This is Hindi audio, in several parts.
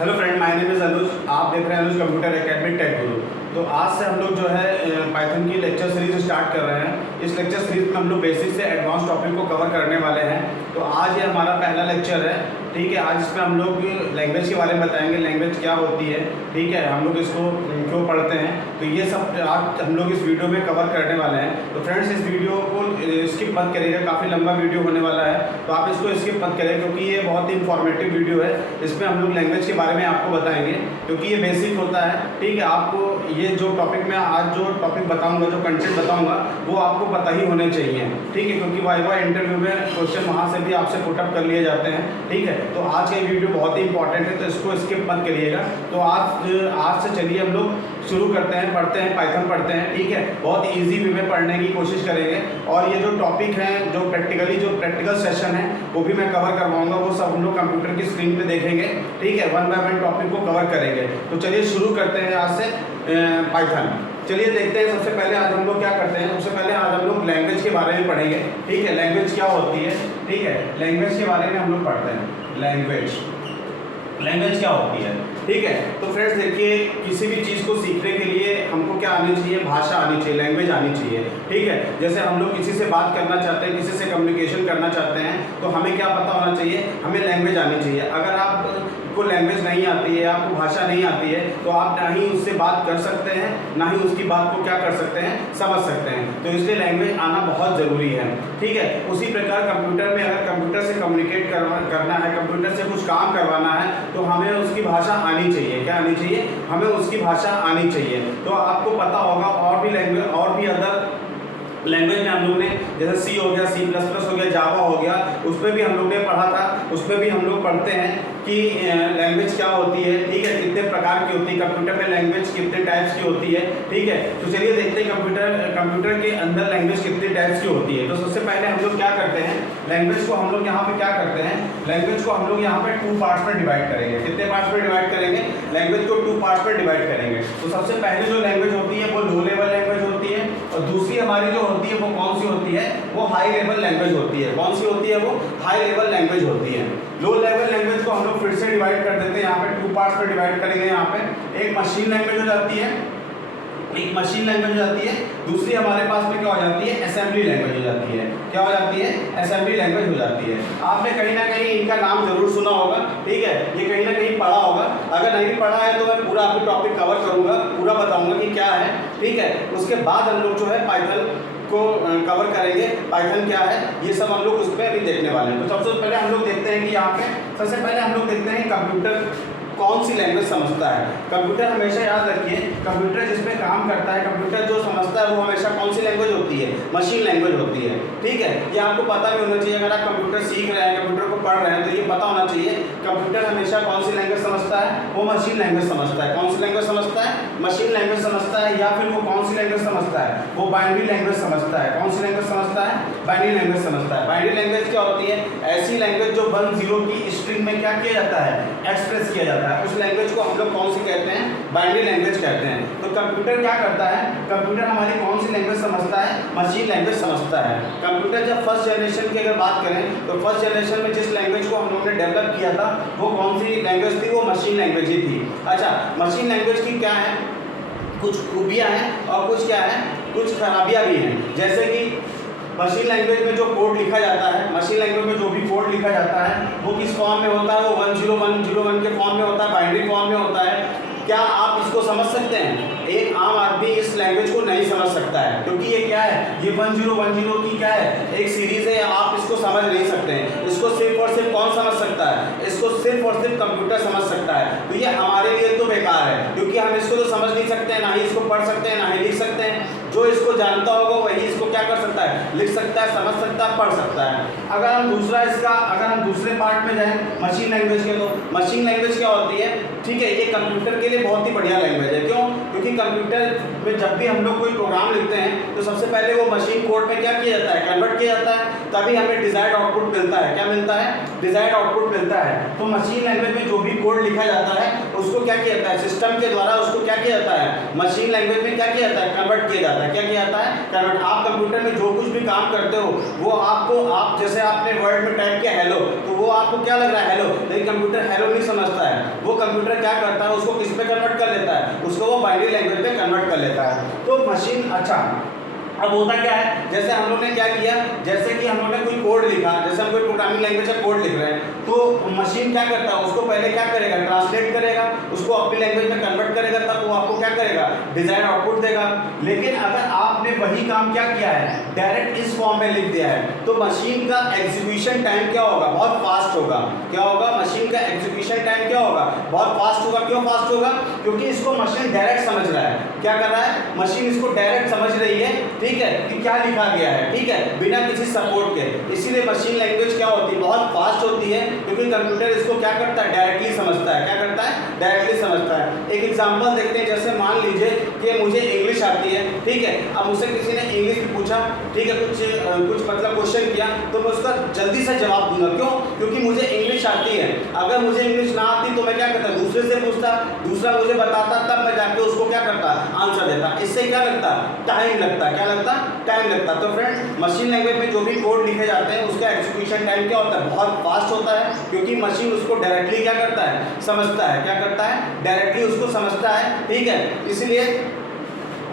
Hello friend, my name is Anuj. आप देख रहे हैं अनुज कंप्यूटर एकेडमी टेक गुरु। तो आज से हम लोग जो है पाइथन की लेक्चर सीरीज स्टार्ट कर रहे हैं। इस लेक्चर सीरीज में हम लोग बेसिक से एडवांस टॉपिक को कवर करने वाले हैं। तो आज ये हमारा पहला लेक्चर है, ठीक है। आज इसमें हम लोग लैंग्वेज के बारे में बताएंगे, लैंग्वेज क्या होती है, ठीक है, हम लोग इसको क्यों पढ़ते हैं। तो ये सब आज हम लोग इस वीडियो में कवर करने वाले हैं। तो फ्रेंड्स, इस वीडियो को स्किप मत करिएगा, काफ़ी लंबा वीडियो होने वाला है, तो आप इसको स्किप मत करें क्योंकि ये बहुत ही इंफॉर्मेटिव वीडियो है। इसमें हम लोग लैंग्वेज के बारे में आपको बताएंगे क्योंकि ये बेसिक होता है, ठीक है। आपको ये जो टॉपिक में आज जो टॉपिक बताऊंगा, जो कंटेंट बताऊंगा, वो आपको पता ही होने चाहिए, ठीक है, क्योंकि वाइवा इंटरव्यू में क्वेश्चन वहाँ से भी आपसे पुटअप कर लिए जाते हैं, ठीक है। तो आज का ये वीडियो बहुत ही इंपॉर्टेंट है, तो इसको स्किप मत करिएगा। तो आज से चलिए हम लोग शुरू करते हैं, पढ़ते हैं, पाइथन पढ़ते हैं, ठीक है। बहुत ईजी वे में पढ़ने की कोशिश करेंगे और ये जो टॉपिक हैं, जो प्रैक्टिकल सेशन है, वो भी मैं कवर करवाऊंगा। वो सब हम लोग कंप्यूटर की स्क्रीन पे देखेंगे, ठीक है। वन बाय वन टॉपिक को कवर करेंगे। तो चलिए शुरू करते हैं आज से पाइथन। चलिए देखते हैं। सबसे पहले आज हम लोग क्या करते हैं, सबसे पहले आज हम लोग लैंग्वेज के बारे में पढ़ेंगे, ठीक है। लैंग्वेज क्या होती है, ठीक है, लैंग्वेज के बारे में हम लोग पढ़ते हैं। लैंग्वेज क्या होती है, ठीक है। तो फ्रेंड्स देखिए, किसी भी चीज़ को सीखने के लिए हमको क्या आनी चाहिए, भाषा आनी चाहिए, लैंग्वेज आनी चाहिए, ठीक है। जैसे हम लोग किसी से बात करना चाहते हैं, किसी से कम्युनिकेशन करना चाहते हैं, तो हमें क्या पता होना चाहिए, हमें लैंग्वेज आनी चाहिए। अगर आपको लैंग्वेज नहीं आती है, आपको भाषा नहीं आती है, तो आप ना ही उससे बात कर सकते हैं, ना ही उसकी बात को क्या कर सकते हैं, समझ सकते हैं। तो इसलिए लैंग्वेज आना बहुत ज़रूरी है, ठीक है। उसी प्रकार कंप्यूटर में अगर कंप्यूटर से कम्युनिकेट करना है, कंप्यूटर से कुछ काम करवाना है, तो हमें उसकी भाषा आनी चाहिए। क्या आनी चाहिए? हमें उसकी भाषा आनी चाहिए। तो आपको पता होगा और भी लैंग्वेज, और भी अदर लैंग्वेज में हम लोग ने, जैसे सी हो गया, C++ हो गया, जावा हो गया, उसमें भी हम लोग ने पढ़ा था। उसमें भी हम लोग पढ़ते हैं कि लैंग्वेज क्या होती है, ठीक है, कितने प्रकार की होती है, कंप्यूटर में लैंग्वेज कितने टाइप्स की होती है, ठीक है। तो चलिए देखते हैं कंप्यूटर के अंदर लैंग्वेज कितने टाइप्स की होती है। तो सबसे पहले हम लोग क्या करते हैं, लैंग्वेज को हम लोग यहाँ पे क्या करते हैं, लैंग्वेज को हम लोग यहाँ पे 2 पार्ट्स में डिवाइड करेंगे। कितने पार्ट्स में डिवाइड करेंगे? लैंग्वेज को 2 पार्ट्स में डिवाइड करेंगे। तो सबसे पहले जो लैंग्वेज होती है वो लो लेवल लैंग्वेज होती है, और दूसरी हमारी जो होती है वो कौन सी होती है, वो हाई लेवल लैंग्वेज होती है। कौन सी होती है? वो हाई लेवल लैंग्वेज होती है। लो लेवल लैंग्वेज को हम लोग फिर से डिवाइड कर देते हैं, यहाँ पे 2 पार्ट्स में डिवाइड करेंगे। यहाँ पे एक मशीन लैंग्वेज हो जाती है, एक मशीन लैंग्वेज हो जाती है, दूसरी हमारे पास में क्या हो जाती है, असेंबली लैंग्वेज हो जाती है। क्या हो जाती है? असेंबली लैंग्वेज हो जाती है। आपने कहीं ना कहीं इनका नाम जरूर सुना होगा, ठीक है, ये कहीं ना कहीं पढ़ा होगा। अगर नहीं पढ़ा है तो मैं पूरा आपको टॉपिक कवर करूंगा, पूरा बताऊंगा कि क्या है, ठीक है। उसके बाद हम लोग जो है पाइथन को कवर करेंगे। पाइथन क्या है, ये सब हम लोग उस पर अभी देखने वाले हैं। तो सबसे पहले हम लोग देखते हैं कि यहाँ पे सबसे पहले हम लोग देखते हैं कंप्यूटर कौन सी लैंग्वेज समझता है। कंप्यूटर हमेशा याद रखिए, कंप्यूटर जिसमें काम करता है, कंप्यूटर जो समझता है वो हमेशा कौन सी लैंग्वेज होती है, मशीन लैंग्वेज होती है, ठीक है। ये आपको पता भी होना चाहिए। अगर आप कंप्यूटर सीख रहे हैं, कंप्यूटर को पढ़ रहे हैं, तो ये पता होना चाहिए कंप्यूटर हमेशा कौन सी लैंग्वेज समझता है, वो मशीन लैंग्वेज समझता है। कौन सी लैंग्वेज समझता है? मशीन लैंग्वेज समझता है। या फिर वो कौन सी लैंग्वेज समझता है, वो बाइनरी लैंग्वेज समझता है। कौन सी लैंग्वेज समझता है? बाइनरी लैंग्वेज समझता है। बाइनरी लैंग्वेज क्या होती है? ऐसी लैंग्वेज जो 1 0 की स्ट्रिंग में क्या किया जाता है, एक्सप्रेस किया जाता है। उस लैंग्वेज को हम लोग कौन सी कहते हैं? बाइनरी लैंग्वेज कहते हैं। तो कंप्यूटर क्या करता है, कंप्यूटर हमारी कौन सी लैंग्वेज समझता है? मशीन लैंग्वेज समझता है। कंप्यूटर जब फर्स्ट जनरेशन की अगर बात करें, तो फर्स्ट जनरेशन में जिस लैंग्वेज को हम लोगों ने डेवलप किया था, वो कौन सी लैंग्वेज थी? वो मशीन लैंग्वेज ही थी। अच्छा, मशीन लैंग्वेज की क्या है, कुछ खूबियाँ हैं और कुछ क्या है, कुछ खराबियाँ भी हैं। जैसे कि मशीन लैंग्वेज में जो कोड लिखा जाता है, मशीन लैंग्वेज में जो भी कोड लिखा जाता है, वो किस फॉर्म में होता है? वो 10101 के फॉर्म में होता है, बाइनरी फॉर्म में होता है। क्या आप इसको समझ सकते हैं? एक आम आदमी इस लैंग्वेज को नहीं समझ सकता है, क्योंकि ये क्या है, ये 1010 की क्या है, एक सीरीज है। आप इसको समझ नहीं सकते हैं। इसको सिर्फ और सिर्फ कौन समझ सकता है? इसको सिर्फ और सिर्फ कंप्यूटर समझ सकता है। तो ये हमारे लिए तो बेकार है, क्योंकि हम इसको तो समझ नहीं सकते हैं, ना ही इसको पढ़ सकते हैं, ना ही लिख सकते हैं। जो इसको जानता होगा वही इसको क्या कर सकता है, लिख सकता है, समझ सकता है, पढ़ सकता है। अगर हम दूसरे पार्ट में जाएं मशीन लैंग्वेज के, तो मशीन लैंग्वेज क्या होती है, ठीक है, ये कंप्यूटर के लिए बहुत ही बढ़िया लैंग्वेज है। क्यों? क्योंकि कंप्यूटर में जब भी हम लोग कोई प्रोग्राम लिखते हैं, तो सबसे पहले वो मशीन कोड में क्या किया जाता है, कन्वर्ट किया जाता है, तभी हमें डिजायर्ड आउटपुट मिलता है। क्या मिलता है? डिजायर्ड आउटपुट मिलता है। तो मशीन लैंग्वेज में जो भी कोड लिखा जाता है, उसको क्या किया जाता है, सिस्टम के द्वारा उसको क्या किया जाता है, मशीन लैंग्वेज में क्या किया जाता है, कन्वर्ट किया जाता है। क्या किया जाता है? कन्वर्ट। आप कंप्यूटर में जो कुछ भी काम करते हो, वो आप जैसे आपने वर्ड में टाइप किया हेलो, तो वो आपको क्या लग रहा है, हेलो, लेकिन कंप्यूटर हेलो नहीं समझता है, वो कंप्यूटर क्या करता है, उसको किस पे कन्वर्ट कर लेता है, उसको वो बाइनरी लैंग्वेज पे कन्वर्ट कर लेता है। तो मशीन अच्छा अब होता क्या है, जैसे हम लोग ने क्या किया, जैसे कि हम लोग ने कोई कोड लिखा, जैसे हम कोई प्रोग्रामिंग लैंग्वेज का कोड लिख रहे हैं, तो मशीन क्या करता है, उसको पहले क्या करेगा, ट्रांसलेट करेगा, उसको अपनी लैंग्वेज में कन्वर्ट करेगा, तब वो आपको क्या करेगा, डिजायर्ड आउटपुट देगा। लेकिन अगर आपने वही काम क्या किया है, डायरेक्ट इस फॉर्म में लिख दिया है, तो मशीन का एग्जीक्यूशन टाइम क्या होगा, बहुत फास्ट होगा। क्या होगा, मशीन का एग्जीक्यूशन टाइम क्या होगा, बहुत फास्ट होगा। क्यों फास्ट होगा, क्योंकि इसको मशीन डायरेक्ट समझ रहा है। क्या कर रहा है, मशीन इसको डायरेक्ट समझ रही है, ठीक है, कि क्या लिखा गया है, ठीक है, बिना किसी सपोर्ट के। इसीलिए मशीन लैंग्वेज क्या होती है, बहुत फास्ट होती है, क्योंकि कंप्यूटर इसको क्या करता है, डायरेक्टली समझता है। क्या करता है, डायरेक्टली समझता है। एक एग्जांपल देखते हैं, जैसे मान लीजिए कि मुझे इंग्लिश आती है, ठीक है, अब मुझसे किसी ने इंग्लिश में पूछा, ठीक है, कुछ मतलब क्वेश्चन किया, तो मैं उसका जल्दी से जवाब दूंगा। क्यों, क्योंकि मुझे इंग्लिश आती है। अगर मुझे इंग्लिश ना आती तो मैं क्या करता, दूसरे से पूछता, दूसरा मुझे बताता, तब मैं जाके उसको क्या करता, आंसर देता। इससे क्या लगता, टाइम लगता। क्या लगता, टाइम लगता। तो फ्रेंड्स, मशीन लैंग्वेज में जो भी कोड लिखे जाते हैं, उसका एग्जीक्यूशन टाइम क्या होता है, बहुत फास्ट होता है, क्योंकि मशीन उसको डायरेक्टली क्या करता है, समझता है। क्या करता है, डायरेक्टली उसको समझता है, ठीक है। इसलिए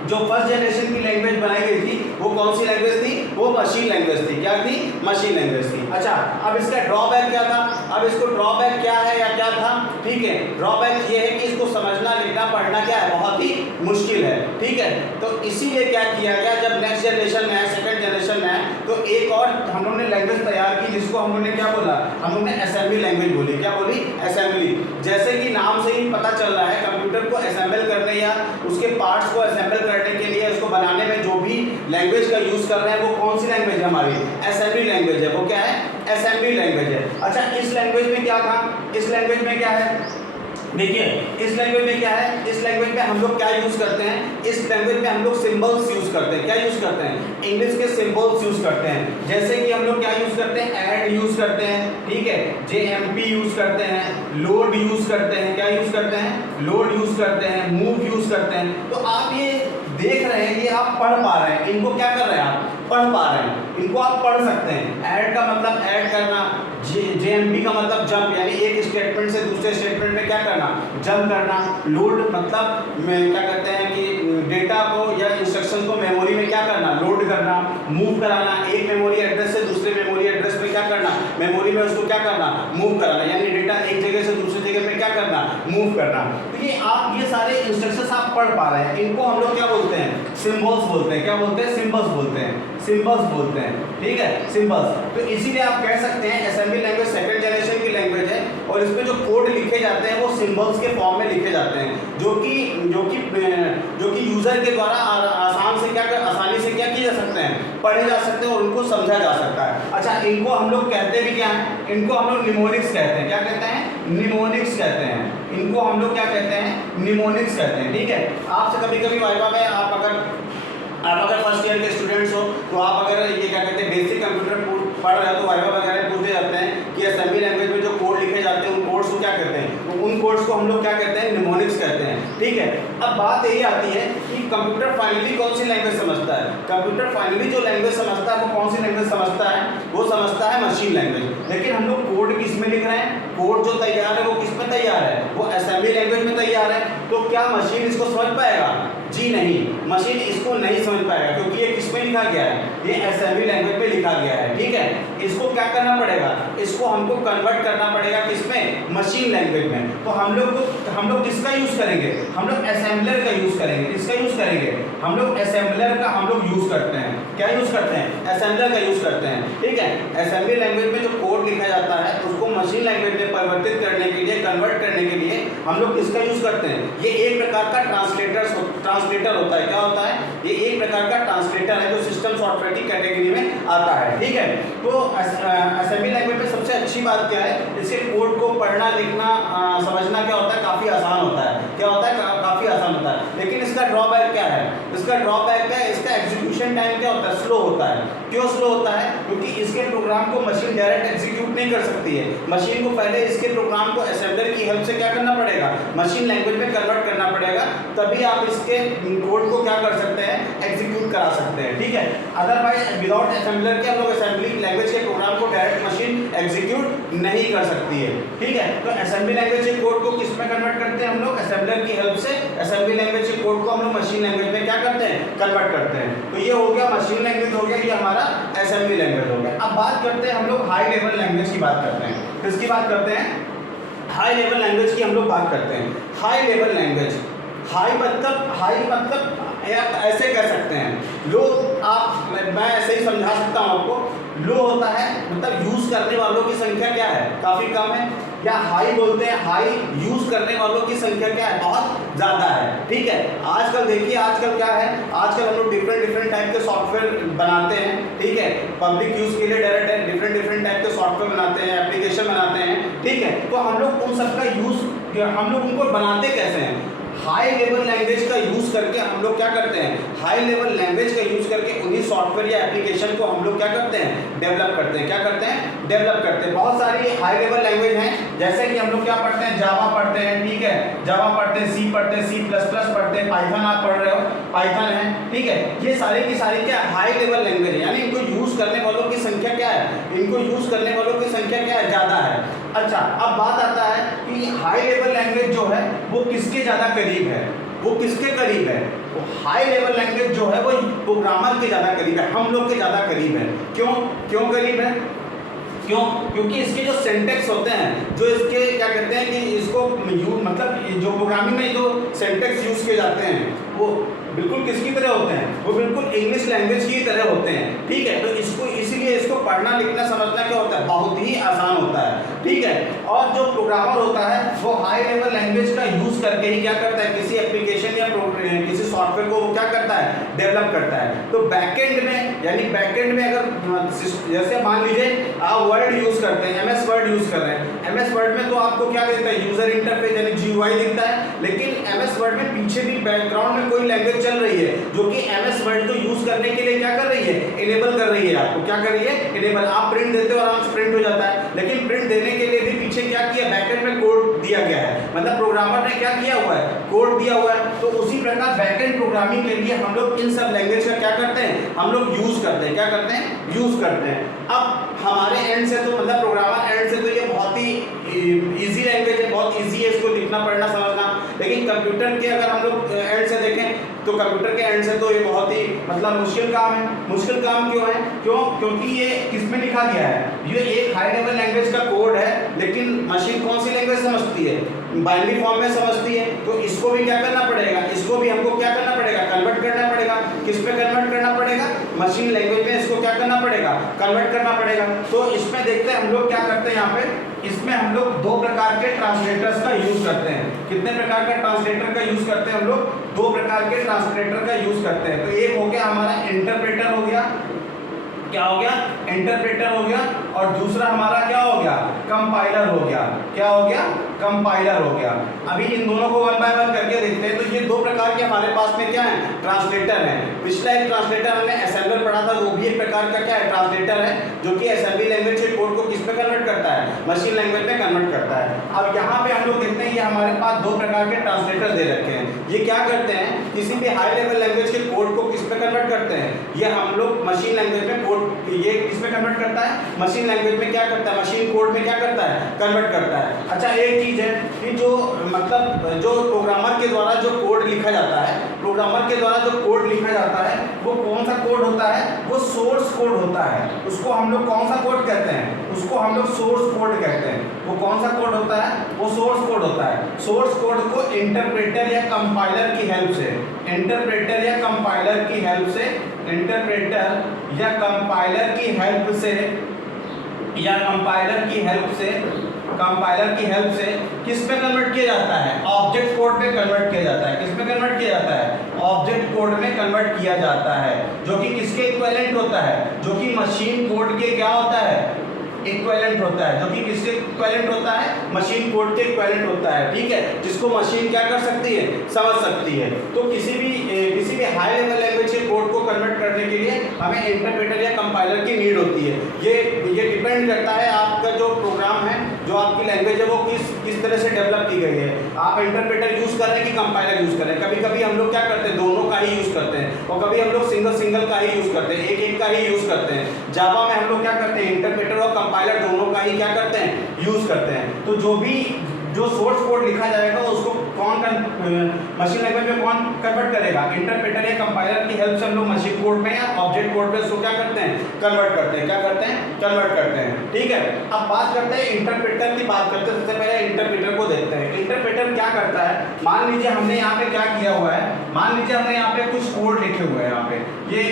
जो फर्स्ट जनरेशन की लैंग्वेज बनाई गई थी, वो कौन सी लैंग्वेज थी, वो मशीन लैंग्वेज थी। क्या थी, मशीन लैंग्वेज थी। अच्छा, अब इसका ड्रॉबैक क्या था, अब इसको ड्रॉबैक क्या है या क्या था, ठीक है, ड्रॉबैक ये है कि इसको समझना, लिखना, पढ़ना क्या है, बहुत ही मुश्किल है, ठीक है। तो इसीलिए क्या किया गया, जब नेक्स्ट जनरेशन में है, सेकंड जनरेशन में है, तो एक और हम लोग ने लैंग्वेज तैयार की, जिसको हम लोग ने क्या बोला, हम लोग ने असेंबली लैंग्वेज बोली। क्या बोली, असेंबली। जैसे कि नाम से ही पता चल रहा है, कंप्यूटर को असेंबल करने या उसके पार्ट्स को असेंबल करने के लिए, उसको बनाने में जो भी लैंग्वेज का यूज कर रहे हैं, वो कौन सी लैंग्वेज है, हमारी असेंबली लैंग्वेज है। वो क्या है, असेंबली लैंग्वेज है। अच्छा, इस लैंग्वेज में क्या था, इस लैंग्वेज में क्या है, देखिए इस लैंग्वेज में क्या है, इस लैंग्वेज में हम लोग क्या यूज करते हैं, इस लैंग्वेज में हम लोग सिंबल्स यूज करते हैं। क्या यूज करते हैं, इंग्लिश के सिंबल्स यूज करते हैं। जैसे कि हम लोग क्या यूज करते हैं, ऐड यूज करते हैं, ठीक है, JMP यूज करते हैं, लोड यूज करते हैं। क्या यूज करते हैं, लोड यूज करते हैं, मूव यूज करते हैं। तो आप ये देख रहे हैं, ये आप पढ़ पा रहे हैं, इनको क्या कर रहे हैं, आप पढ़ पा रहे हैं, इनको आप पढ़ सकते हैं। ऐड का मतलब ऐड करना, JMP का मतलब जंप, यानी एक स्टेटमेंट से दूसरे स्टेटमेंट में क्या करना, जंप करना। लोड मतलब में क्या कहते हैं कि डेटा को या इंस्ट्रक्शन को मेमोरी में क्या करना, लोड करना। मूव कराना, एक मेमोरी एड्रेस से दूसरे मेमोरी एड्रेस पे क्या करना, मेमोरी में उसको क्या करना, मूव कराना, यानी डेटा एक जगह से दूसरी जगह पे क्या करना, मूव करना। तो ये आप ये सारे इंस्ट्रक्शंस आप पढ़ पा रहे हैं, इनको हम लोग क्या बोलते हैं, सिंबल्स बोलते हैं। क्या बोलते हैं, सिंबल्स बोलते हैं, सिंबल्स बोलते हैं, ठीक है, सिंबल्स। तो इसीलिए आप कह सकते हैं असेंबली लैंग्वेज सेकंड जनरेशन की लैंग्वेज है, और इसमें जो कोड लिखे जाते हैं वो सिंबल्स के फॉर्म में लिखे जाते हैं, जो कि यूजर के द्वारा आसानी से क्या किए जा सकते हैं, पढ़े जा सकते हैं और उनको समझा जा सकता है। अच्छा, इनको हम लोग कहते भी क्या हैं, इनको हम लोग निमोनिक्स कहते हैं। क्या कहते हैं, निमोनिक्स कहते हैं। इनको हम लोग क्या कहते हैं, निमोनिक्स कहते हैं, ठीक है। आपसे कभी कभी वाइवा में आप अगर फर्स्ट ईयर के स्टूडेंट्स हो, तो आप अगर ये क्या कहते हैं, बेसिक कंप्यूटर पढ़ रहे हो, तो वाइवा वगैरह पूछे जाते हैं कि असेंबली लैंग्वेज में जो कोड लिखे जाते हैं, उन कोड्स को क्या कहते हैं, तो उन कोड्स को हम लोग क्या कहते हैं, निमोनिक्स कहते हैं, ठीक है। अब बात यही आती है कि कंप्यूटर फाइनली कौन सी लैंग्वेज समझता है। कंप्यूटर फाइनली जो लैंग्वेज समझता है, वो कौन सी लैंग्वेज समझता है, वो समझता है मशीन लैंग्वेज। लेकिन हम लोग कोड किस में लिख रहे हैं, कोड जो तैयार है वो किस में तैयार है, वो असेंबली लैंग्वेज में तैयार है। तो क्या मशीन इसको समझ पाएगा, जी नहीं, मशीन इसको नहीं समझ पाएगा, क्योंकि ये किस में लिखा गया है, ये असेंबली लैंग्वेज में लिखा गया है, ठीक है। इसको क्या करना पड़ेगा, इसको हमको कन्वर्ट करना पड़ेगा किसमें, मशीन लैंग्वेज में। तो हम लोग किसका यूज करेंगे, हम लोग असेंबलर का यूज करेंगे। किसका यूज करेंगे, हम लोग असेंबलर का हम लोग यूज करते हैं। क्या यूज करते हैं, असेंबलर का यूज करते हैं, ठीक है। असेंबली लैंग्वेज में जो कोड लिखा जाता है, उसको मशीन लैंग्वेज में परिवर्तित करने के लिए, कन्वर्ट करने के लिए हम लोग किसका यूज करते हैं, ये एक प्रकार का ट्रांसलेटर होता है। क्या होता है, ये एक प्रकार का ट्रांसलेटर है, जो सिस्टम सॉफ्टवेयर की कैटेगरी में आता है, ठीक है। तो असेंबली लैंग्वेज में सबसे अच्छी बात क्या है, इसके कोड को पढ़ना, लिखना, समझना क्या होता है, काफी आसान होता है। क्या होता है, काफी आसान होता है। लेकिन इसका ड्रॉबैक क्या है, इसका इसका ड्रॉबैक क्या है, इसका एग्जीक्यूशन टाइम क्या होता है, स्लो होता है। क्यों स्लो होता है, क्योंकि इसके प्रोग्राम को मशीन डायरेक्ट एग्जीक्यूट नहीं कर सकती है। मशीन को पहले इसके प्रोग्राम को असेंबलर की हेल्प से क्या करना पड़ेगा, मशीन लैंग्वेज में कन्वर्ट करना पड़ेगा, तभी आप इसके कोड को क्या कर सकते हैं, एग्जीक्यूट करा सकते हैं। ठीक है, अदरवाइज विदाउट असेंबलर के हम लोग असेंबली लैंग्वेज के प्रोग्राम को डायरेक्ट मशीन एग्जीक्यूट नहीं कर सकती है। ठीक है, तो असेंबली लैंग्वेज के कोड को किस में कन्वर्ट करते हैं हम लोग, असेंबलर की हेल्प से असेंबली लैंग्वेज के कोड को हम लोग मशीन लैंग्वेज में क्या करते हैं, कन्वर्ट करते हैं। तो ये हो गया मशीन लैंग्वेज हो गया, ये हमारा असेंबली लैंग्वेज हो गया। अब बात करते हैं हम लोग हाई लेवल लैंग्वेज की बात करते हैं। किसकी बात करते हैं, हाई लेवल लैंग्वेज की हम लोग बात करते हैं। हाई लेवल लैंग्वेज, हाई मतलब आप ऐसे कह सकते हैं, लो आप, मैं ऐसे ही समझा सकता हूँ आपको, लो होता है मतलब यूज करने वालों की संख्या क्या है, काफी कम है, या हाई बोलते हैं, हाई यूज करने वालों की संख्या क्या है, बहुत ज्यादा है। ठीक है, आजकल देखिए, आजकल क्या है, आजकल हम लोग डिफरेंट टाइप के सॉफ्टवेयर बनाते हैं। ठीक है, पब्लिक यूज के लिए डायरेक्ट डिफरेंट टाइप के सॉफ्टवेयर बनाते हैं, एप्लीकेशन बनाते हैं। ठीक है, तो हम लोग उन सबका यूज, हम लोग उनको बनाते कैसे हैं, हाई लेवल लैंग्वेज का यूज करके हम लोग क्या करते हैं, हाई लेवल लैंग्वेज का यूज करके उन्हीं सॉफ्टवेयर या एप्लीकेशन को हम लोग क्या करते हैं, डेवलप करते हैं। क्या करते हैं, डेवलप करते हैं। बहुत सारी हाई लेवल लैंग्वेज हैं, जैसे कि हम लोग क्या पढ़ते हैं, जावा पढ़ते हैं। ठीक है, जावा पढ़ते हैं, सी पढ़ते हैं, C++ पढ़ते हैं, पाइथन आप पढ़ रहे हो, पाइथन है। ठीक है, ये सारी की सारी क्या हाई लेवल लैंग्वेज है, यानी इनको यूज करने वालों की संख्या क्या है, इनको यूज करने वालों की संख्या क्या है, ज्यादा है। अच्छा, अब बात आता है कि हाई लेवल लैंग्वेज जो है वो किसके ज्यादा करीब है, वो किसके करीब है, वो हाई लेवल लैंग्वेज जो है वो प्रोग्रामर के ज्यादा करीब है, हम लोग के ज्यादा करीब है। क्यों करीब है, क्यों, क्योंकि इसके जो सिंटैक्स होते हैं, जो इसके क्या कहते हैं कि इसको मतलब जो प्रोग्रामिंग में जो सिंटैक्स यूज किए जाते हैं वो बिल्कुल किसकी तरह होते हैं, वो बिल्कुल इंग्लिश लैंग्वेज की तरह होते हैं। ठीक है, तो इसको इसलिए इसको पढ़ना लिखना समझना क्या होता है, बहुत ही आसान होता है। ठीक है, और जो प्रोग्रामर होता है वो हाई लेवल लैंग्वेज का यूज करके ही क्या करता है, किसी एप्लीकेशन या किसी सॉफ्टवेयर को वो क्या करता है, डेवलप करता है। तो बैकएंड में, यानी बैकएंड में अगर जैसे मान लीजिए आप वर्ड यूज करते हैं, MS वर्ड यूज कर रहे हैं, MS वर्ड में तो आपको क्या देता है, यूजर इंटरफेस यानी GUI दिखता है, लेकिन MS वर्ड में पीछे भी बैकग्राउंड में कोई लैंग्वेज चल रही है जो कि MS वर्ड को यूज करने के लिए क्या कर रही है, इनेबल कर रही है, आपको क्या कर रही है, इनेबल। आप प्रिंट देते हो, आराम से प्रिंट हो जाता है, लेकिन प्रिंट देने के लिए भी पीछे क्या किया, बैकएंड में कोड दिया गया है, मतलब प्रोग्रामर ने क्या किया हुआ है, कोड दिया हुआ है। तो उसी प्रकार बैकएंड प्रोग्रामिंग के लिए हम लोग इन सब लैंग्वेज का क्या करते हैं, हम लोग यूज करते हैं, क्या करते हैं, यूज करते हैं। अब हमारे एंड से तो मतलब प्रोग्रामर एंड से तो ये बहुत ही इजी लैंग्वेज है, बहुत इजी है इसको लिखना पढ़ना समझना, लेकिन कंप्यूटर के अगर हम लोग एंड से देखें तो कंप्यूटर के एंड से तो ये बहुत ही मतलब मुश्किल काम है। मुश्किल काम क्यों है, क्योंकि ये किस में लिखा गया है, ये एक हाई लेवल लैंग्वेज का कोड है, लेकिन मशीन कौन सी लैंग्वेज समझती है, बाइनरी फॉर्म में समझती है। तो इसको भी क्या करना पड़ेगा, इसको भी हमको क्या करना पड़ेगा, कन्वर्ट करना पड़ेगा। किस पे कन्वर्ट करना पड़ेगा, मशीन लैंग्वेज में इसको क्या करना पड़ेगा, कन्वर्ट करना पड़ेगा। तो इसमें देखते हैं हम लोग क्या करते हैं, यहाँ पे इसमें हम लोग दो प्रकार के ट्रांसलेटर्स का यूज करते हैं। कितने प्रकार का ट्रांसलेटर का यूज करते हैं हम लोग, दो प्रकार के ट्रांसलेटर का यूज करते हैं। तो एक हो गया हमारा इंटरप्रेटर हो गया, क्या हो गया, इंटरप्रेटर हो गया, और दूसरा हमारा क्या हो गया, कंपाइलर हो गया। क्या हो गया, कंपाइलर हो गया। अभी इन दोनों को वन बाय वन करके देखते हैं। तो ये दो प्रकार के हमारे पास में क्या है, ट्रांसलेटर है। पिछला एक ट्रांसलेटर हमने असेंबलर पढ़ा था, वो भी एक प्रकार का क्या है, ट्रांसलेटर है, जो कि असेंबली लैंग्वेज के कोड को किस में कन्वर्ट करता है, मशीन लैंग्वेज में कन्वर्ट करता है। अब यहाँ पे हम लोग देखते हैं, ये हमारे पास दो प्रकार के ट्रांसलेटर दे रखे हैं। ये क्या करते हैं, किसी भी हाई लेवल लैंग्वेज के कोड को किस में कन्वर्ट करते हैं, ये हम लोग मशीन लैंग्वेज में कोड, ये किस में कन्वर्ट करता है, मशीन लैंग्वेज में क्या करता है, मशीन कोड में क्या करता है, कन्वर्ट करता है। अच्छा, एक चीज है कि जो मतलब जो प्रोग्रामर के द्वारा जो कोड लिखा जाता है, प्रोग्रामर के द्वारा जो कोड लिखा जाता है वो कौन सा कोड होता है, वो सोर्स कोड होता है। उसको हम लोग कौन सा कोड कहते हैं, उसको हम लोग सोर्स कोड कहते हैं। वो कौन सा कोड होता है, वो सोर्स कोड होता है। सोर्स कोड को इंटरप्रेटर या कंपाइलर की हेल्प से, इंटरप्रेटर या कंपाइलर की हेल्प से, इंटरप्रेटर या कंपाइलर की हेल्प से, या कंपाइलर की हेल्प से, कंपाइलर की हेल्प से किस पे कन्वर्ट किया जाता है, ऑब्जेक्ट कोड पे कन्वर्ट किया जाता है। किस पे कन्वर्ट किया जाता है, ऑब्जेक्ट कोड में कन्वर्ट किया जाता है, जो कि किसके इक्विवेलेंट होता है, जो कि मशीन कोड के क्या होता है, इक्विवेलेंट होता है, जो कि किसके इक्विवेलेंट होता है, मशीन कोड के इक्विवेलेंट होता है, ठीक है, जिसको मशीन क्या कर सकती है, समझ सकती है। तो किसी भी हाई लेवल लैंग्वेज के कोड को कन्वर्ट करने के लिए हमें इंटरप्रेटर या कंपाइलर की नीड होती है। ये डिपेंड करता है आपका जो प्रोग्राम है, जो आपकी लैंग्वेज है वो किस तरह से डेवलप की गई है। आप इंटरप्रेटर यूज कर रहे हैं कि कंपाइलर यूज कर रहे हैं। कभी कभी हम लोग क्या करते हैं, दोनों का ही यूज करते हैं, और कभी हम लोग सिंगल का ही यूज करते हैं, एक का ही यूज करते हैं। जावा में हम लोग क्या करते हैं, इंटरप्रेटर और कंपाइलर दोनों का ही क्या करते हैं, यूज करते हैं। तो जो सोर्स कोड लिखा जाएगा उसको मशीन लैंग्वेज में कौन कन्वर्ट करेगा, इंटरप्रेटर या कंपाइलर की हेल्प से हम लोग मशीन कोड में या ऑब्जेक्ट कोड में उसको क्या करते हैं, कन्वर्ट करते हैं। क्या करते हैं, कन्वर्ट करते हैं, ठीक है। अब बात करते हैं इंटरप्रेटर की, बात करते हैं। सबसे पहले इंटरप्रेटर को देखते हैं। इंटरप्रेटर क्या करता है, मान लीजिए हमने यहाँ पे क्या किया हुआ है, मान लीजिए हमने यहाँ पे कुछ कोड लिखे हुए हैं। यहाँ पे ये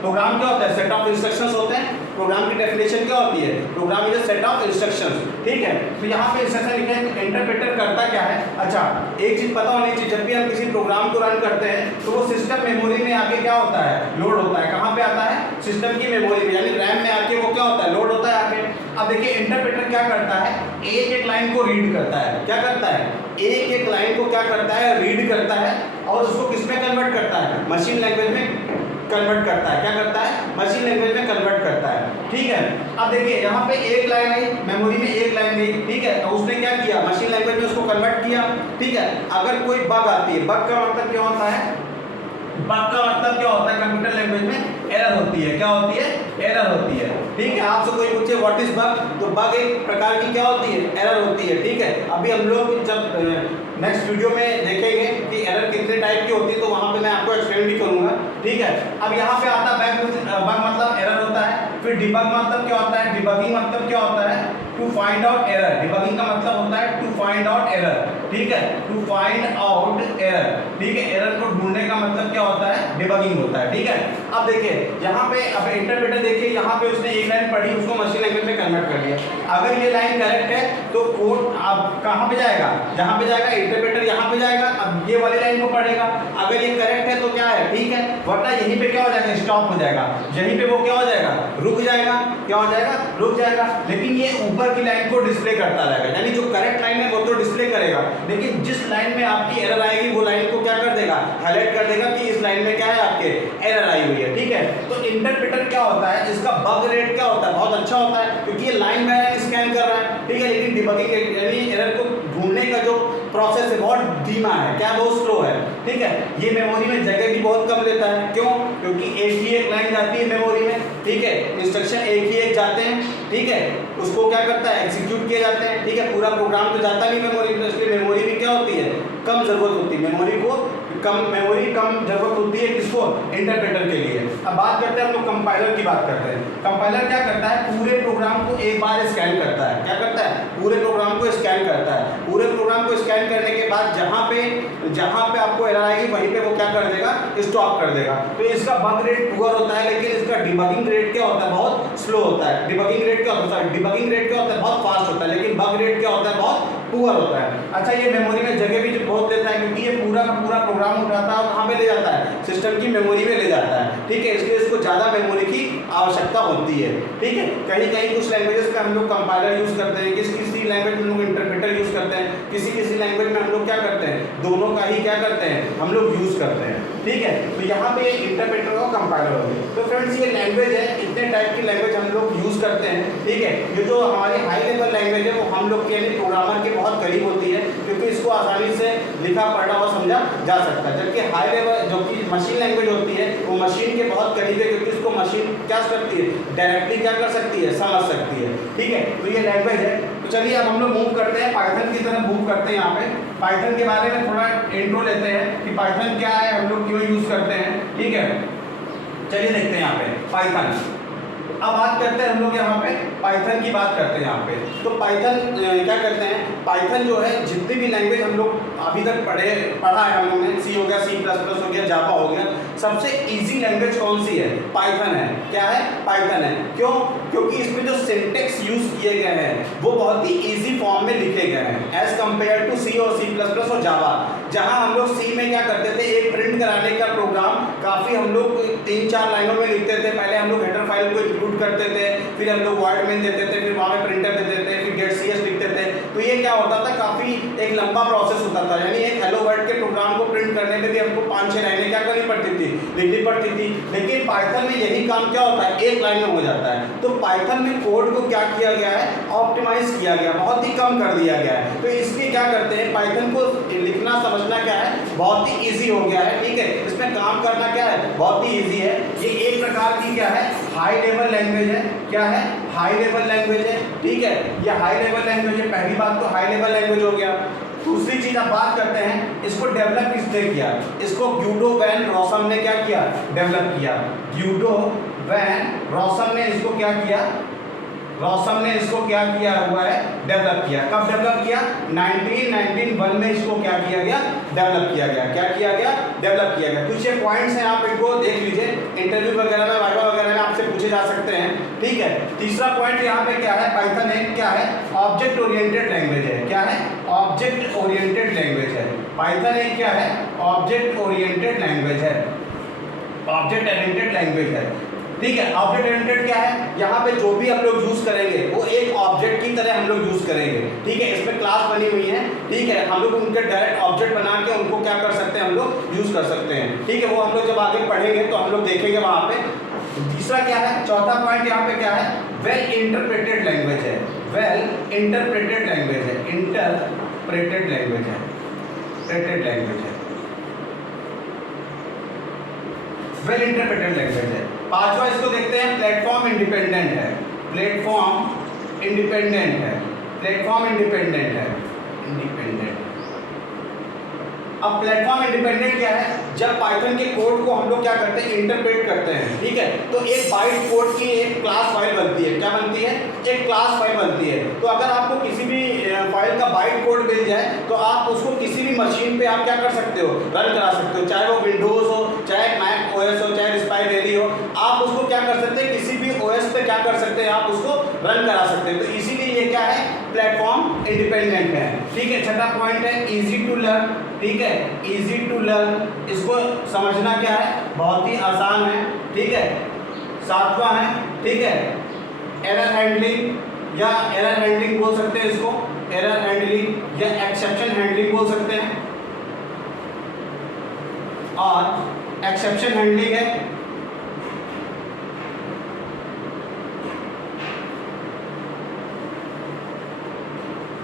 प्रोग्राम क्या होता है, सेट ऑफ इंस्ट्रक्शंस होते हैं। प्रोग्राम की डेफिनेशन क्या होती है, program is a set of instructions, ठीक है। तो यहाँ पे इंस्ट्रक्शन लिखे हैं, इंटरप्रेटर करता क्या है। अच्छा, एक चीज पता होनी चाहिए, जब भी हम किसी प्रोग्राम को रन करते हैं तो वो सिस्टम मेमोरी में आके क्या होता है, लोड होता है। कहाँ पे आता है, सिस्टम की मेमोरी में, यानी रैम में आके वो क्या होता है, लोड होता है आके। अब देखिए इंटरप्रेटर क्या करता है, एक लाइन को रीड करता है। क्या करता है, एक लाइन को क्या करता है, रीड करता है, और उसको किस में कन्वर्ट करता है, मशीन लैंग्वेज में कन्वर्ट करता है। क्या करता है, मशीन लैंग्वेज में कन्वर्ट करता है, ठीक है। अब देखिए यहाँ पे एक लाइन आई, मेमोरी में एक लाइन गई, ठीक है, तो उसने क्या किया, मशीन लैंग्वेज में उसको कन्वर्ट किया, ठीक है। अगर कोई बग आती है, बग का मतलब क्या होता है, बग का मतलब क्या होता है, कंप्यूटर लैंग्वेज में एरर होती है। क्या होती है, एरर होती है, ठीक है। आपसे कोई पूछे व्हाट इज बग, तो बग एक प्रकार की क्या होती है, एरर होती है, ठीक है। अभी हम लोग जब नेक्स्ट वीडियो में देखेंगे कि एरर कितने टाइप की होती है, तो वहां पे मैं आपको एक्सप्लेन भी करूंगा, ठीक है। अब यहाँ पे आता है बग मतलब एरर होता है। फिर डिबग मतलब क्या होता है, डिबगिंग मतलब क्या होता है, to find out error. Debugging का मतलब होता है टू फाइंड आउट एरर, ठीक है, टू फाइंड आउट एरर, ठीक है। एरर को ढूंढने का मतलब क्या होता है, डिबगिंग होता है, ठीक है। अब देखिए यहाँ पे, अब इंटरप्रेटर देखिए यहाँ पे उसने एक लाइन पढ़ी, उसको मशीन लैंग्वेज में कन्वर्ट कर लिया। अगर ये लाइन करेक्ट है तो कोड अब कहाँ पे जाएगा, जहाँ पे जाएगा इंटरप्रेटर यहाँ पे जाएगा, अब ये वाली लाइन को पढ़ेगा। अगर ये करेक्ट है तो क्या है, ठीक है, वरना यहीं पे क्या हो जाएगा, स्टॉप हो जाएगा, यहीं पे वो क्या हो जाएगा, रुक जाएगा। क्या हो जाएगा, रुक जाएगा। लेकिन ये ऊपर की लाइन को डिस्प्ले करता रहेगा, यानी जो करेक्ट लाइन है वो तो डिस्प्ले करेगा, लेकिन जिस लाइन में आपकी एरर आएगी वो लाइन को क्या कर देगा, हाईलाइट कर देगा कि इस लाइन में क्या है, आपके एरर आई हुई है, ठीक है। तो इंटरप्रेटर क्या होता है, इसका बग रेट क्या होता है, बहुत अच्छा होता है, क्योंकि ये लाइन बाय लाइन स्कैन कर रहा है, ठीक है। लेकिन डिबगिंग यानी एरर को ढूंढने का जो प्रोसेस है बहुत धीमा है, क्या बहुत स्लो है, ठीक है। ये मेमोरी में जगह भी बहुत कम लेता है, क्यों, क्योंकि एक लाइन जाती है मेमोरी में, ठीक है, इंस्ट्रक्शन एक जाते हैं, ठीक है, उसको क्या करता है, एग्जीक्यूट किए जाते हैं, ठीक है। पूरा प्रोग्राम तो जाता नहीं मेमोरी में, इसलिए मेमोरी भी क्या होती है, कम जरूरत होती है, मेमोरी कम जरूरत होती है, किसको, इंटरप्रेटर के लिए। अब बात करते हैं हम लोग कंपाइलर की बात करते हैं। कंपाइलर क्या करता है, पूरे प्रोग्राम को एक बार स्कैन करता है। क्या करता है, पूरे प्रोग्राम को स्कैन करता है। पूरे प्रोग्राम को स्कैन करने के बाद जहाँ पे आपको एरर आएगी वहीं पे वो क्या कर देगा, स्टॉप कर देगा। तो इसका बग रेट पुअर होता है, लेकिन इसका डिबगिंग रेट क्या होता है, बहुत स्लो होता है। डिबगिंग रेट क्या होता है, डिबगिंग रेट क्या होता है, बहुत फास्ट होता है, लेकिन बग रेट क्या होता है, बहुत पुअर होता है। अच्छा, ये मेमोरी में जगह भी बहुत लेता है, क्योंकि ये पूरा का पूरा प्रोग्राम उठाता है और कहाँ पे ले जाता है, सिस्टम की मेमोरी में ले जाता है, ठीक है। इसलिए इसको ज़्यादा मेमोरी की आवश्यकता होती है, ठीक है। कहीं कहीं कुछ लैंग्वेजेस का हम लोग कंपाइलर यूज़ करते हैं, किसी लैंग्वेज में हम लोग इंटरप्रेटर यूज़ करते हैं, किसी लैंग्वेज में हम लोग क्या करते हैं, दोनों का ही क्या करते हैं, हम लोग यूज़ करते हैं, ठीक है। तो यहाँ पे इंटरप्रेटर और कंपाइलर हो गए। तो फ्रेंड्स, ये लैंग्वेज है, इतने टाइप की लैंग्वेज हम लोग यूज़ करते हैं, ठीक है। ये जो हमारी हाई लेवल लैंग्वेज है वो हम लोग के यानी प्रोग्रामर के बहुत करीब होती है, क्योंकि इसको आसानी से लिखा पढ़ा और समझा जा सकता है। जबकि हाई लेवल जो कि मशीन लैंग्वेज होती है वो मशीन के बहुत करीब है, क्योंकि इसको मशीन क्या करती है, डायरेक्टली क्या कर सकती है, समझ सकती है, ठीक है। तो ये लैंग्वेज है। तो चलिए अब हम लोग मूव करते हैं, पाइथन की तरफ मूव करते हैं। यहाँ पे पाइथन के बारे में थोड़ा इंट्रो लेते हैं कि पाइथन क्या है, हम लोग क्यों यूज़ करते हैं, ठीक है। चलिए देखते हैं यहाँ पे पाइथन। अब बात करते हैं हम लोग यहाँ पे पाइथन की बात करते हैं यहाँ पे। तो पाइथन क्या करते हैं, पाइथन जो है जितनी भी लैंग्वेज हम लोग अभी तक पढ़ा है हम लोगों ने, सी हो गया, C++ हो गया, जावा हो गया, सबसे इजी लैंग्वेज कौन सी है, पाइथन है। क्या है, पाइथन है। क्यों, क्योंकि इसमें जो सिंटेक्स यूज किए गए हैं वो बहुत ही इजी फॉर्म में लिखे गए हैं एज कम्पेयर टू C और C++ और जावा। जहाँ हम लोग C में क्या करते थे, एक प्रिंट कराने का प्रोग्राम काफ़ी हम लोग 3-4 लाइनों में लिखते थे। पहले हम लोग हेडर फाइल को एग्जीक्यूट करते थे, फिर हम लोग वर्ड में देते थे, फिर वहाँ पे प्रिंटर देते थे, फिर गेट सी एस लिखते थे। तो ये क्या होता था, काफ़ी एक लंबा प्रोसेस होता था, यानी एक हेलो वर्ड के प्रोग्राम को प्रिंट करने में भी हमको 5-6 लाइनें क्या करनी पड़ती थी, लिखनी पड़ती थी। लेकिन पाइथन में यही काम क्या होता है, एक लाइन में हो जाता है। तो पाइथन में कोड को क्या किया गया है, ऑप्टिमाइज किया गया, बहुत ही कम कर दिया गया है। तो इसलिए क्या करते हैं, पाइथन को लिखना समझना क्या है, बहुत ही ईजी हो गया है। ठीक है, इसमें काम करना क्या है, बहुत ही ईजी है। ये एक प्रकार की क्या है, हाई लेवल लैंग्वेज है। क्या है, हाई लेवल लैंग्वेज है। ठीक है, ये हाई लेवल लैंग्वेज है। पहली बात तो हाई लेवल लैंग्वेज हो गया। दूसरी चीज आप बात करते हैं, इसको डेवलप किसने किया, इसको ग्यूडो वैन रॉसम ने क्या किया, डेवलप किया। ग्यूडो वैन रॉसम ने इसको क्या किया, रॉसम ने इसको क्या किया हुआ है, डेवलप किया। कब डेवलप किया, 1991 में इसको क्या किया गया, डेवलप किया गया। क्या किया गया, डेवलप किया गया। कुछ ये पॉइंट्स हैं, आप इनको देख लीजिए, इंटरव्यू वगैरह में, वाइवा वगैरह में आपसे पूछे जा सकते हैं। ठीक है, तीसरा पॉइंट यहाँ पे क्या है, पाइथन एक क्या है, ऑब्जेक्ट ओरिएंटेड लैंग्वेज है। क्या है, ऑब्जेक्ट ओरिएंटेड लैंग्वेज है। पाइथन एक क्या है, ऑब्जेक्ट ओरिएंटेड लैंग्वेज है, ऑब्जेक्ट ओरिएंटेड लैंग्वेज है। ठीक है, ऑब्जेक्ट ओरिएंटेड क्या है, यहाँ पे जो भी हम लोग यूज करेंगे वो एक ऑब्जेक्ट की तरह हम लोग यूज करेंगे। ठीक है, इसमें क्लास बनी हुई है। ठीक है, हम लोग उनके डायरेक्ट ऑब्जेक्ट बना के उनको क्या कर सकते हैं, हम लोग यूज कर सकते हैं। ठीक है, वो हम लोग जब आगे पढ़ेंगे तो हम लोग देखेंगे वहाँ पे। तीसरा क्या है, चौथा पॉइंट यहाँ पे क्या है, वेल इंटरप्रेटेड लैंग्वेज है। वेल इंटरप्रेटेड लैंग्वेज है, इंटरप्रेटेड लैंग्वेज है, प्रेटेड लैंग्वेज है, वेल इंटरप्रेटेड लैंग्वेज है। पांचवा इसको देखते हैं, प्लेटफॉर्म इंडिपेंडेंट है। प्लेटफॉर्म इंडिपेंडेंट है, प्लेटफॉर्म इंडिपेंडेंट है, इंडिपेंडेंट। अब प्लेटफॉर्म इंडिपेंडेंट क्या है, जब पाइथन के कोड को हम लोग क्या करते हैं, इंटरप्रेट करते हैं। ठीक है, तो एक बाइट कोड की एक क्लास फाइल बनती है। क्या बनती है, एक क्लास फाइल बनती है। तो अगर आपको किसी भी फाइल का बाइट कोड मिल जाए तो आप उसको किसी भी मशीन पे आप क्या कर सकते हो, रन करा सकते हो, चाहे वो विंडोज हो, चाहे मैक ओएस हो, चाहे स्पाइडेरी हो। आप उसको क्या कर सकते हैं, किसी भी ओएस पे क्या कर सकते हैं, आप उसको रन करा सकते हैं। तो इसीलिए ये क्या है, प्लेटफॉर्म इंडिपेंडेंट है। ठीक है, छठा पॉइंट है इजी टू लर्न। ठीक है, इजी टू लर्न, इसको समझना क्या है, बहुत ही आसान है। ठीक है, सातवां है, ठीक है, एरर हैंडलिंग या एरर हैंडलिंग बोल सकते हैं इसको, एरर हैंडलिंग या एक्सेप्शन हैंडलिंग बोल सकते हैं। और एक्सेप्शन हैंडलिंग है,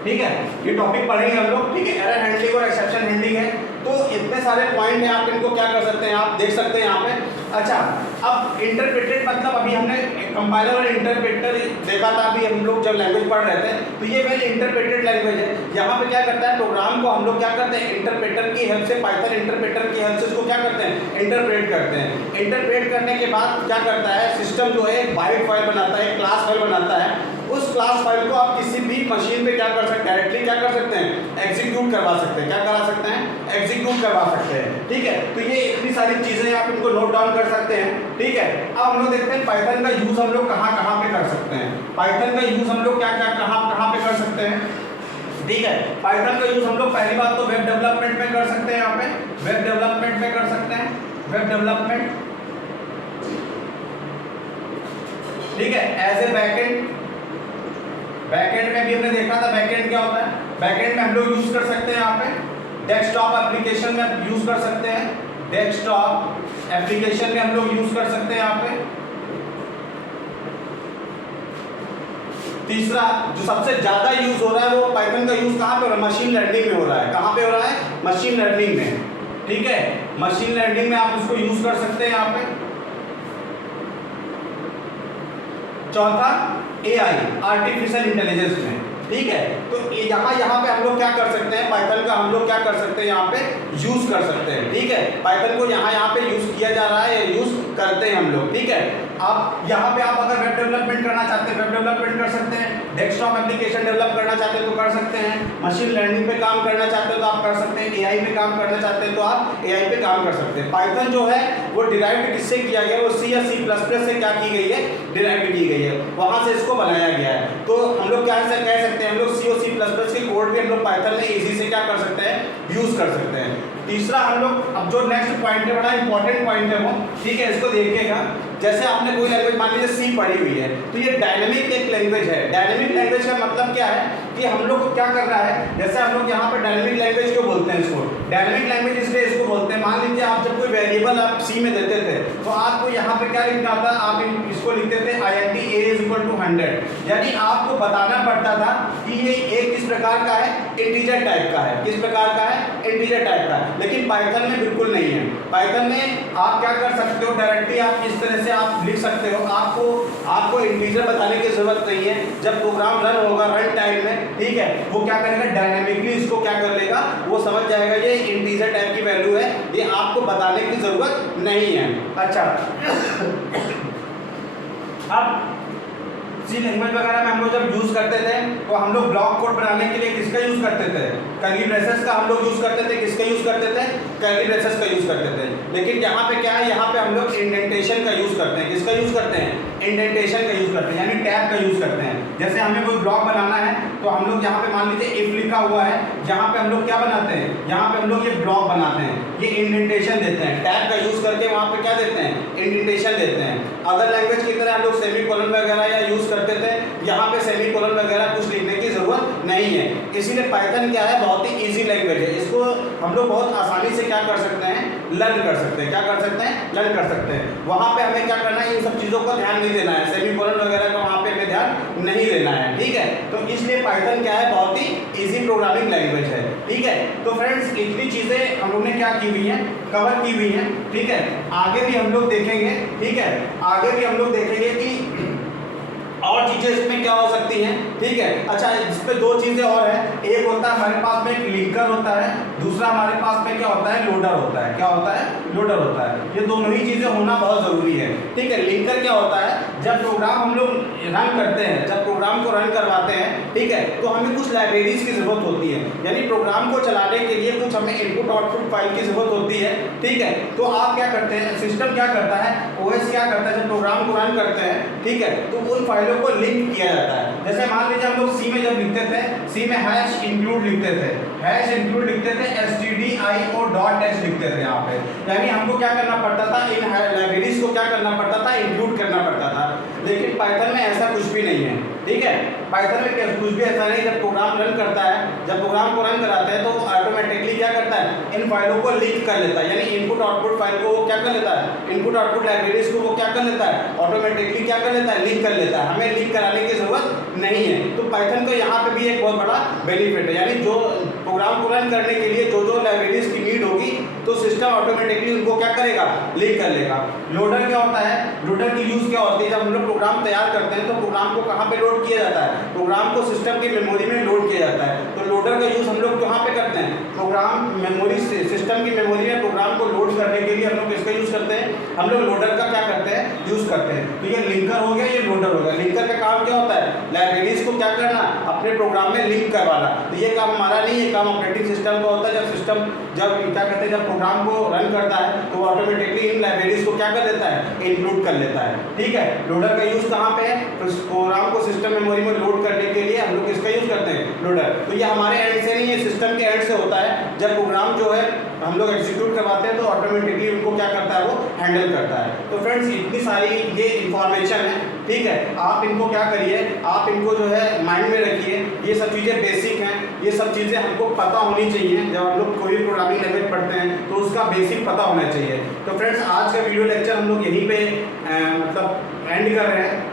ठीक है, ये टॉपिक पढ़ेंगे हम लोग। ठीक है, एरर हैंडलिंग और एक्सेप्शन हैंडलिंग है। तो इतने सारे पॉइंट हैं, आप इनको क्या कर सकते हैं, आप देख सकते हैं यहाँ पे। अच्छा, अब इंटरप्रेटेड मतलब अभी हमने कंपाइलर और इंटरप्रेटर देखा था, अभी हम लोग जब लैंग्वेज पढ़ रहे थे। तो ये वेल इंटरप्रेटेड लैंग्वेज है। यहाँ पे क्या करता है, प्रोग्राम को हम लोग क्या करते हैं, इंटरप्रेटर की हेल्प से, पाइथन इंटरप्रेटर की हेल्प से इसको क्या करते हैं, इंटरप्रेट करते हैं। इंटरप्रेट करने के बाद क्या करता है, सिस्टम जो है एक बाइट फाइल बनाता है, एक क्लास फाइल बनाता है। उस क्लास फाइल को आप किसी भी मशीन पे क्या कर सकते हैं, डायरेक्टली क्या कर सकते हैं, एग्जीक्यूट करवा सकते हैं। क्या करा सकते हैं, एग्जीक्यूट करवा सकते हैं। ठीक है, तो ये इतनी सारी चीजें आप इनको नोट डाउन कर सकते हैं। ठीक है, अब हम लोग देखते हैं पाइथन का यूज हम लोग कहाँ कहाँ पे कर सकते हैं। पाइथन का यूज हम लोग क्या क्या कहाँ पे कर सकते हैं। ठीक है, पाइथन का यूज हम लोग पहली बात तो वेब डेवलपमेंट में कर सकते हैं। यहाँ पे वेब डेवलपमेंट में कर सकते हैं, वेब डेवलपमेंट। ठीक है, एज ए बैकएंड, बैकएंड में भी हमने देखा था बैकएंड क्या होता है। बैकएंड में हम लोग यूज कर सकते हैं यहाँ पे डेस्कटॉप एप्लीकेशन में यूज कर सकते हैं, डेस्कटॉप एप्लीकेशन में हम लोग यूज कर सकते हैं यहाँ पे। तीसरा जो सबसे ज्यादा यूज हो रहा है वो पाइथन का यूज कहाँ पे हो रहा है, मशीन लर्निंग में हो रहा है। कहाँ पे हो रहा है, मशीन लर्निंग में। ठीक है, मशीन लर्निंग में आप उसको यूज कर सकते हैं यहाँ पे। चौथा एआई, आर्टिफिशियल इंटेलिजेंस में। ठीक है, तो यहाँ पे हम लोग क्या कर सकते हैं, पाइथन का हम लोग क्या कर सकते हैं, यहाँ पे यूज कर सकते हैं। ठीक है, पाइथन को यहाँ पे यूज किया जा रहा है, यूज करते हैं हम लोग। ठीक है, आप यहाँ पे आप अगर वेब डेवलपमेंट करना चाहते हैं, वेब डेवलपमेंट कर सकते हैं। डेस्कटॉप एप्लीकेशन डेवलप करना चाहते हैं तो कर सकते हैं। मशीन लर्निंग पे काम करना चाहते हो तो आप कर सकते हैं। एआई पे काम करना चाहते हैं तो आप एआई पे काम कर सकते हैं। पाइथन जो है वो डिराइव्ड किससे किया गया है, वो सी या C++ से क्या की गई है, डिराइव्ड की गई है, वहां से इसको बनाया गया है। तो हम लोग क्या कह सकते हैं, हम लोग C और C++ के कोड भी हम लोग पाइथन में इजी से क्या कर सकते हैं, यूज कर सकते हैं। तीसरा हम लोग अब जो नेक्स्ट पॉइंट है, बड़ा इंपॉर्टेंट पॉइंट है वो, ठीक है, इसको देखिएगा। जैसे आपने कोई लैंग्वेज मान लीजिए सी पढ़ी हुई है, तो ये डायनेमिक एक लैंग्वेज है। डायनेमिक लैंग्वेज का मतलब क्या है कि हम लोग को क्या करना है, जैसे हम लोग यहाँ पर डायनेमिक लैंग्वेज क्यों बोलते हैं इसको, डायनेमिक लैंग्वेज इसलिए इसको बोलते हैं, मान लीजिए आप जब कोई वेरिएबल आप सी में देते थे तो आपको यहाँ पे क्या लिखना था, आप इसको लिखते थे int a = 100, यानी आपको बताना पड़ता था कि ये a किस प्रकार का है, इंटीजर टाइप का है। किस प्रकार का है, इंटीजर टाइप का है। लेकिन पाइथन में बिल्कुल नहीं है। पाइथन में आप क्या कर सकते हो, डायरेक्टली आप इस तरह से आप लिख सकते हो, आपको इंटीजर बताने की जरूरत नहीं है। जब प्रोग्राम रन होगा रन टाइम में, ठीक है, वो क्या करेगा, डायनामिकली इसको क्या कर लेगा, वो समझ जाएगा ये इंटीजर टाइप की वैल्यू है, ये आपको बताने की जरूरत नहीं है। अच्छा अब सी लैंग्वेज वगैरह में हम लोग जब यूज करते थे तो हम लोग ब्लॉक कोड बनाने के लिए किसका यूज करते थे, कर्ली ब्रेसेस का हम लोग यूज करते थे। किसका यूज करते थे, कर्ली ब्रेसेस का यूज करते थे। लेकिन यहाँ पे क्या है, यहाँ पे हम लोग इंडेंटेशन का यूज करते हैं। किसका यूज करते हैं, इंडेंटेशन का यूज करते हैं, यानी टैब का यूज करते हैं। जैसे हमें कोई ब्लॉक बनाना है तो हम लोग यहाँ पे मान लीजिए इफ लिखा हुआ है, यहाँ पे हम लोग क्या बनाते हैं, यहाँ पे हम लोग ये ब्लॉक बनाते हैं, ये इंडेंटेशन देते हैं। टैब का यूज करके वहाँ पे क्या देते हैं, इंडेंटेशन देते हैं। अदर लैंग्वेज की तरह हम लोग सेमीकोलन वगैरह या यूज करते थे, यहाँ पे सेमीकोलन वगैरह कुछ लिखने की जरूरत नहीं है। इसीलिए पाइथन क्या है, बहुत ही इजी लैंग्वेज है। इसको हम लोग बहुत आसानी से क्या कर सकते हैं, लर्न कर सकते हैं। क्या कर सकते हैं, लर्न कर सकते हैं। वहाँ पे हमें क्या करना है, इन सब चीज़ों को ध्यान नहीं देना है, सेमीकोलन वगैरह का वहाँ पे हमें ध्यान नहीं देना है, ठीक है। तो इसलिए पाइथन क्या है, बहुत ही इजी प्रोग्रामिंग लैंग्वेज है, ठीक है। तो फ्रेंड्स इतनी चीज़ें हम लोग ने क्या की हुई हैं, कवर की हुई हैं, ठीक है। आगे भी हम लोग देखेंगे, ठीक है, आगे भी हम लोग देखेंगे कि और चीजें इसमें क्या हो सकती हैं, ठीक है। अच्छा, इस पे दो चीजें और हैं। एक होता है हमारे पास में एक लिंकर होता है, दूसरा हमारे पास में क्या होता है, लोडर होता है। क्या होता है, लोडर होता है। ये दोनों ही चीजें होना बहुत जरूरी है, ठीक है। लिंकर क्या होता है, जब प्रोग्राम हम लोग रन करते हैं, जब प्रोग्राम को रन करवाते हैं, ठीक है, तो हमें कुछ लाइब्रेरीज की जरूरत होती है, यानी प्रोग्राम को चलाने के लिए कुछ हमें इनपुट आउटपुट फाइल की जरूरत होती है, ठीक है। तो आप क्या करते हैं, सिस्टम क्या करता है, ओएस क्या करता है, जब प्रोग्राम को रन करते हैं, ठीक है, तो उन फाइलों को लिंक किया जाता है। जैसे मान लीजिए हम लोग सी में जब लिखते थे, सी में हैश इंक्लूड लिखते थे, हैश इंक्लूड लिखते थे, stdio.h लिखते थे यहाँ पे, यानी हमको क्या करना पड़ता था, इन लाइब्रेरीज को क्या करना पड़ता था, इंक्लूड करना पड़ता था। लेकिन पाइथन में ऐसा कुछ भी नहीं है, ठीक है। पाइथन में कुछ भी ऐसा नहीं, जब प्रोग्राम रन करता है, जब प्रोग्राम को रन कराते हैं तो ऑटोमेटिकली क्या करता है, इन फाइलों को लिंक कर लेता है, यानी इनपुट आउटपुट फाइल को वो क्या कर लेता है, इनपुट आउटपुट लाइब्रेरीज को वो क्या कर लेता है, ऑटोमेटिकली क्या कर लेता है, लिंक कर लेता है। हमें लिंक कराने की जरूरत नहीं है। तो पाइथन का यहाँ पे भी एक बहुत बड़ा बेनिफिट है, यानी जो प्रोग्राम को रन करने के लिए जो जो लाइब्रेरीज की नीड होगी तो सिस्टम ऑटोमेटिकली उनको क्या करेगा, लिंक कर लेगा। लोडर क्या होता है, लोडर की यूज क्या होती है, जब हम लोग प्रोग्राम तैयार करते हैं तो प्रोग्राम को कहाँ पे लोड किया जाता है, प्रोग्राम को सिस्टम की मेमोरी में लोड किया जाता है। तो लोडर का यूज हम लोग कहाँ पे करते हैं, प्रोग्राम मेमोरी से सिस्टम की मेमोरी में प्रोग्राम को लोड करने के लिए हम लोग किसका यूज करते हैं, हम लोग लोडर का क्या करते हैं, यूज करते हैं। तो ये लिंकर हो गया, ये लोडर हो गया। लिंकर का काम क्या होता है, लाइब्रेरीज को क्या करना, अपने प्रोग्राम में लिंक करवाना। तो ये काम हमारा नहीं, ये काम ऑपरेटिंग सिस्टम का होता है। जब सिस्टम जब क्या कहते हैं, जब प्रोग्राम को रन करता है तो ऑटोमेटिकली इन लाइब्रेरीज को क्या कर देता है, इंक्लूड कर लेता है, ठीक है। लोडर का यूज कहाँ पे है, तो प्रोग्राम को सिस्टम मेमोरी में लोड करने के लिए हम लोग किसका यूज करते हैं, लोडर। तो ये हमारे एंड से नहीं, ये सिस्टम के एंड से होता है। जब प्रोग्राम जो है हम लोग एग्जीक्यूट करवाते हैं तो ऑटोमेटिकली उनको क्या करता है, वो हैंडल करता है। तो फ्रेंड्स इतनी सारी ये इंफॉर्मेशन है, ठीक है। आप इनको क्या करिए, आप इनको जो है माइंड में रखिए। ये सब चीज़ें बेसिक हैं, ये सब चीज़ें हमको पता होनी चाहिए। जब हम लोग कोई भी प्रोग्रामिंग लैंग्वेज पढ़ते हैं तो उसका बेसिक पता होना चाहिए। तो फ्रेंड्स आज का वीडियो लेक्चर हम लोग यहीं पे मतलब एंड कर रहे हैं।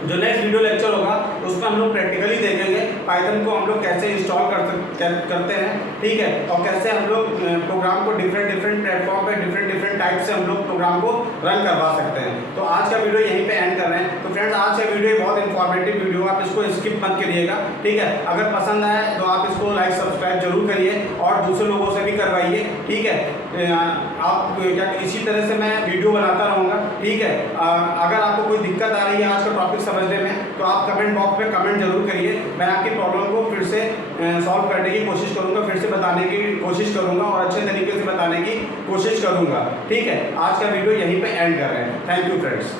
जो नेक्स्ट वीडियो लेक्चर होगा उसमें हम लोग प्रैक्टिकली देखेंगे पाइथन को हम लोग कैसे इंस्टॉल करते हैं, ठीक है, और कैसे हम लोग प्रोग्राम को डिफरेंट प्लेटफॉर्म पे डिफरेंट टाइप से हम लोग प्रोग्राम को रन करवा सकते हैं। तो आज का वीडियो यहीं पे एंड कर रहे हैं। तो फ्रेंड्स आज का वीडियो बहुत इन्फॉर्मेटिव वीडियो, आप इसको स्किप मत करिएगा, ठीक है। अगर पसंद आए तो आप इसको लाइक सब्सक्राइब जरूर करिए और दूसरे लोगों से भी करवाइए, ठीक है। आप क्या इसी तरह से मैं वीडियो बनाता रहूँगा, ठीक है। अगर आपको कोई दिक्कत आ रही है आज का टॉपिक समझने में तो आप कमेंट बॉक्स में कमेंट जरूर करिए। मैं आपकी प्रॉब्लम को फिर से सॉल्व करने की कोशिश करूंगा, फिर से बताने की कोशिश करूंगा और अच्छे तरीके से बताने की कोशिश करूंगा, ठीक है। आज का वीडियो यहीं पे एंड कर रहे हैं। Thank you friends.